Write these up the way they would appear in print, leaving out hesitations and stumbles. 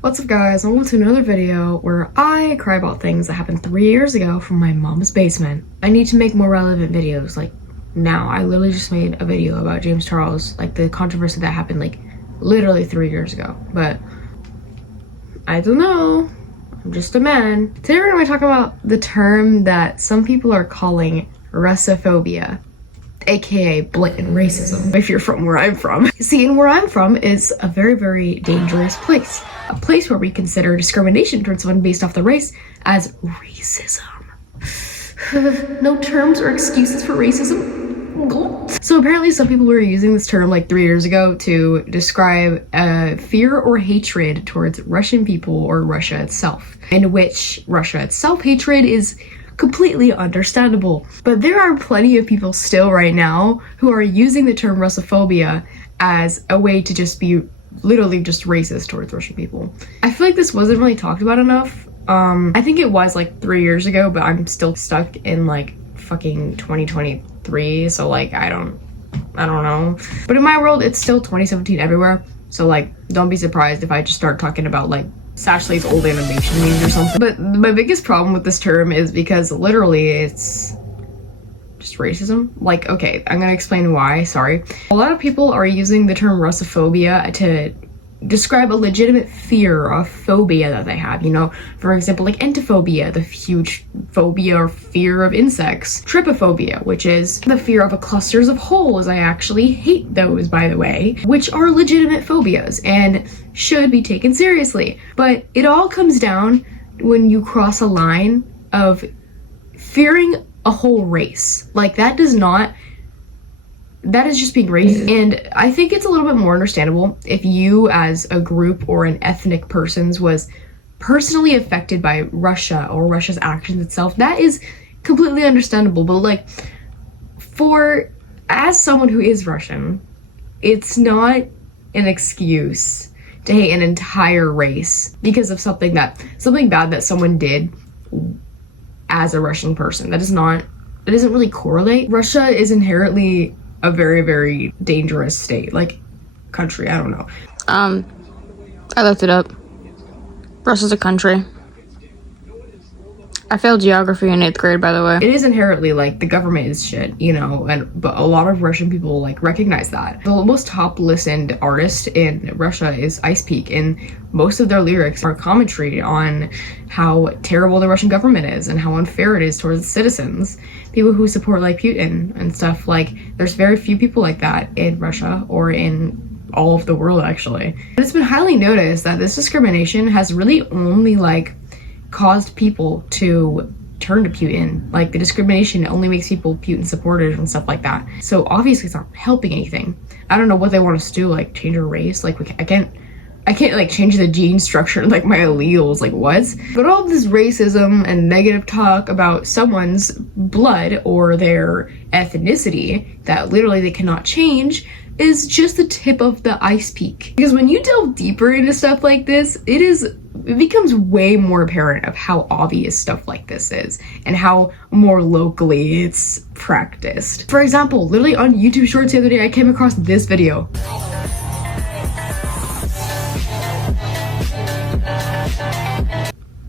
What's up guys, and welcome to another video where I cry about things that happened 3 years ago from my mom's basement. I need to make more relevant videos, like now. I literally just made a video about James Charles, like the controversy that happened like literally 3 years ago, but I don't know, I'm just a man. Today we're gonna be talking about the term that some people are calling russophobia, aka blatant racism, if you're from where I'm from. See, and where I'm from is a very, very dangerous place. A place where we consider discrimination towards someone based off the race as racism. No terms or excuses for racism. So apparently some people were using this term like 3 years ago to describe fear or hatred towards Russian people or Russia itself, in which Russia itself hatred is completely understandable. But there are plenty of people still right now who are using the term russophobia as a way to just be literally just racist towards Russian people. I feel like this wasn't really talked about enough. I think it was like 3 years ago, but I'm still stuck in like fucking 2023, so like I don't know. But in my world, it's still 2017 everywhere, so like don't be surprised if I just start talking about like Sashlay's old animation memes or something. But my biggest problem with this term is because literally it's just racism. Like, okay, I'm gonna explain why, sorry. A lot of people are using the term russophobia to describe a legitimate fear or phobia that they have, you know? For example, like entophobia, the huge phobia or fear of insects. Trypophobia, which is the fear of clusters of holes. I actually hate those, by the way, which are legitimate phobias and should be taken seriously. But it all comes down when you cross a line of fearing a whole race. Like that is just being racist. And I think it's a little bit more understandable if you as a group or an ethnic person's was personally affected by Russia or Russia's actions itself. That is completely understandable. But like as someone who is Russian, it's not an excuse to hate an entire race because of something bad that someone did as a Russian person. It doesn't really correlate. Russia is inherently a very, very dangerous state, like country, I don't know. I looked it up. Russia's a country. I failed geography in 8th grade, by the way. It is inherently like the government is shit, you know, but a lot of Russian people like recognize that. The most top listened artist in Russia is Ice Peak, and most of their lyrics are commentary on how terrible the Russian government is and how unfair it is towards its citizens. People who support like Putin and stuff, like there's very few people like that in Russia or in all of the world actually. And it's been highly noticed that this discrimination has really only like caused people to turn to Putin. Like the discrimination only makes people Putin supporters and stuff like that. So obviously it's not helping anything. I don't know what they want us to do, like change our race. Like I can't like change the gene structure, like my alleles, like what? But all of this racism and negative talk about someone's blood or their ethnicity that literally they cannot change is just the tip of the ice peak. Because when you delve deeper into stuff like this, it becomes way more apparent of how obvious stuff like this is and how more locally it's practiced. For example, literally on YouTube Shorts the other day, I came across this video.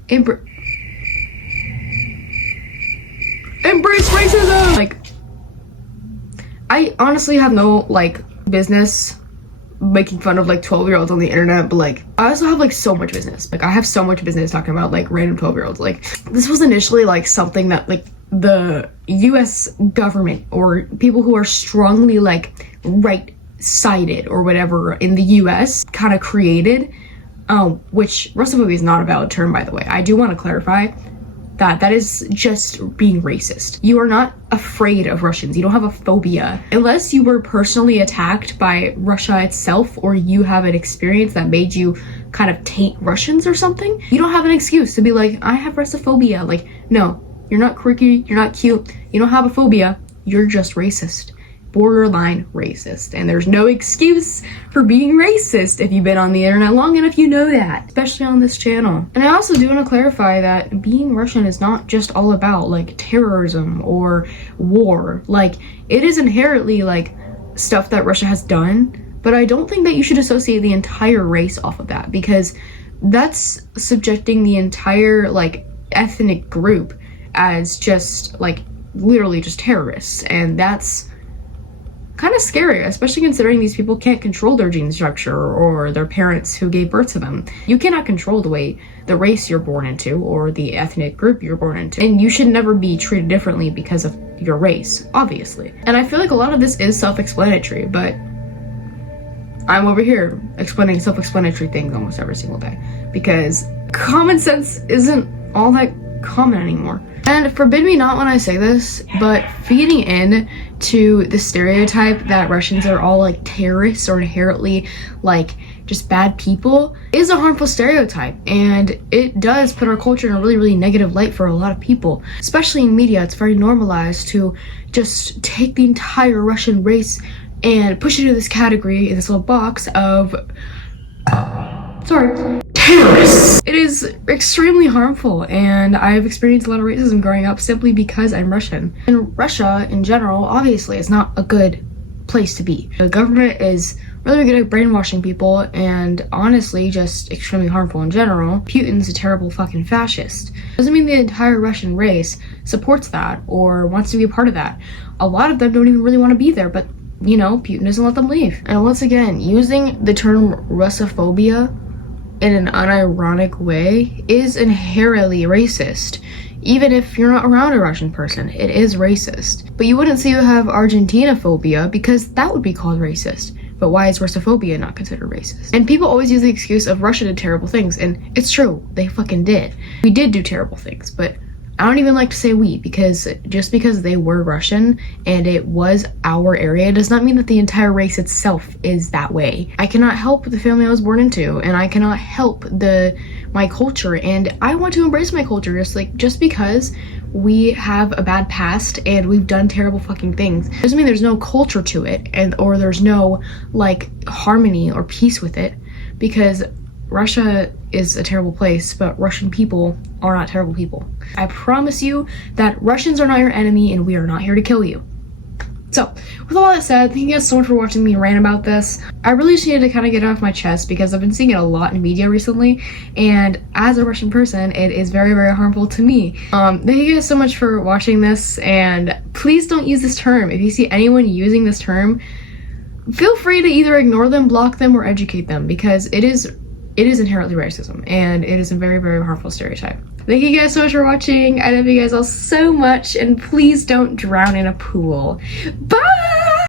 Embrace racism! Like, I honestly have no like business making fun of like 12-year-olds on the internet, but like I also have like so much business. Like I have so much business talking about like random 12-year-olds. Like this was initially like something that like the US government or people who are strongly like right-sided or whatever in the US kind of created, which russophobia is not a valid term, by the way. I do want to clarify that is just being racist. You are not afraid of Russians. You don't have a phobia. Unless you were personally attacked by Russia itself or you have an experience that made you kind of taint Russians or something, you don't have an excuse to be like, I have russophobia. Like, no, you're not quirky, you're not cute, you don't have a phobia, you're just racist. Borderline racist, and there's no excuse for being racist if you've been on the internet long enough. You know that, especially on this channel. And I also do want to clarify that being Russian is not just all about like terrorism or war. Like it is inherently like stuff that Russia has done, but I don't think that you should associate the entire race off of that, because that's subjecting the entire like ethnic group as just like literally just terrorists, and that's kind of scary, especially considering these people can't control their gene structure or their parents who gave birth to them. You cannot control the race you're born into or the ethnic group you're born into, and you should never be treated differently because of your race, obviously. And I feel like a lot of this is self-explanatory, but I'm over here explaining self-explanatory things almost every single day because common sense isn't all that common anymore. And forbid me not when I say this, but feeding in to the stereotype that Russians are all like terrorists or inherently like just bad people is a harmful stereotype, and it does put our culture in a really, really negative light for a lot of people. Especially in media, it's very normalized to just take the entire Russian race and push it into this category, in this little box of terrorists. It is extremely harmful, and I've experienced a lot of racism growing up simply because I'm Russian. And Russia in general, obviously, is not a good place to be. The government is really good at brainwashing people, and honestly just extremely harmful in general. Putin's a terrible fucking fascist. Doesn't mean the entire Russian race supports that or wants to be a part of that. A lot of them don't even really want to be there, but you know, Putin doesn't let them leave. And once again, using the term russophobia in an unironic way is inherently racist. Even if you're not around a Russian person, it is racist. But you wouldn't say you have Argentina phobia because that would be called racist. But why is Russophobia not considered racist? And people always use the excuse of Russia did terrible things, and it's true, they fucking did. We did do terrible things, but I don't even like to say we, because just because they were Russian and it was our area does not mean that the entire race itself is that way. I cannot help the family I was born into, and I cannot help my culture, and I want to embrace my culture. Just because we have a bad past and we've done terrible fucking things doesn't mean there's no culture to it, or there's no like harmony or peace with it, because Russia is a terrible place, but Russian people are not terrible people. I promise you that Russians are not your enemy, and we are not here to kill you. So, with all that said, thank you guys so much for watching me rant about this. I really just needed to kind of get it off my chest because I've been seeing it a lot in media recently, and as a Russian person, it is very, very harmful to me. Thank you guys so much for watching this, and please don't use this term. If you see anyone using this term, feel free to either ignore them, block them, or educate them, because it is inherently racism, and it is a very, very harmful stereotype. Thank you guys so much for watching. I love you guys all so much, and please don't drown in a pool. Bye!